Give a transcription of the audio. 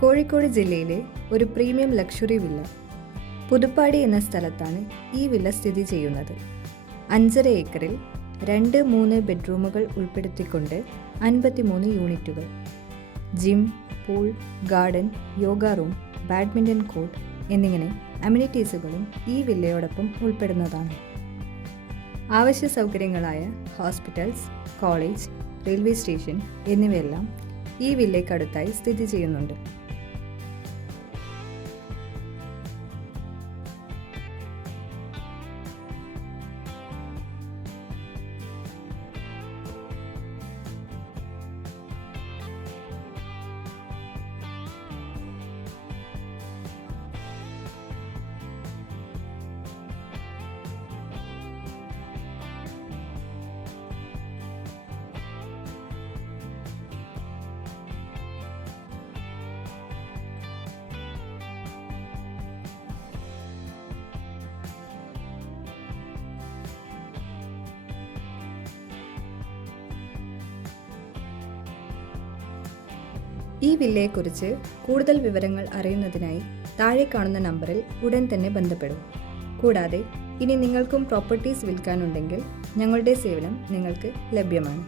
കോഴിക്കോട് ജില്ലയിലെ ഒരു premium luxury villa. Puthuppadi എന്ന സ്ഥലത്താണ് ഈ വില്ല സ്ഥിതി ചെയ്യുന്നത്. 5.5 ഏക്കറിൽ 2-3 ബെഡ്റൂമുകൾ ഉൾപ്പെടുത്തിക്കൊണ്ട് 53 യൂണിറ്റുകൾ, gym, pool, garden, yoga room, badminton court എന്നിങ്ങനെ അമ്യൂണിറ്റീസുകളും ഈ വില്ലയോടൊപ്പം ഉൾപ്പെടുന്നതാണ്. ആവശ്യ സൗകര്യങ്ങളായ ഹോസ്പിറ്റൽസ്, കോളേജ്, റെയിൽവേ സ്റ്റേഷൻ എന്നിവയെല്ലാം ഈ വില്ലയ്ക്കടുത്തായി സ്ഥിതി ചെയ്യുന്നുണ്ട്. ഈ വില്ലയെക്കുറിച്ച് കൂടുതൽ വിവരങ്ങൾ അറിയുന്നതിനായി താഴെ കാണുന്ന നമ്പറിൽ ഉടൻ തന്നെ ബന്ധപ്പെടും. കൂടാതെ ഇനി നിങ്ങൾക്കും പ്രോപ്പർട്ടീസ് വിൽക്കാനുണ്ടെങ്കിൽ ഞങ്ങളുടെ സേവനം നിങ്ങൾക്ക് ലഭ്യമാണ്.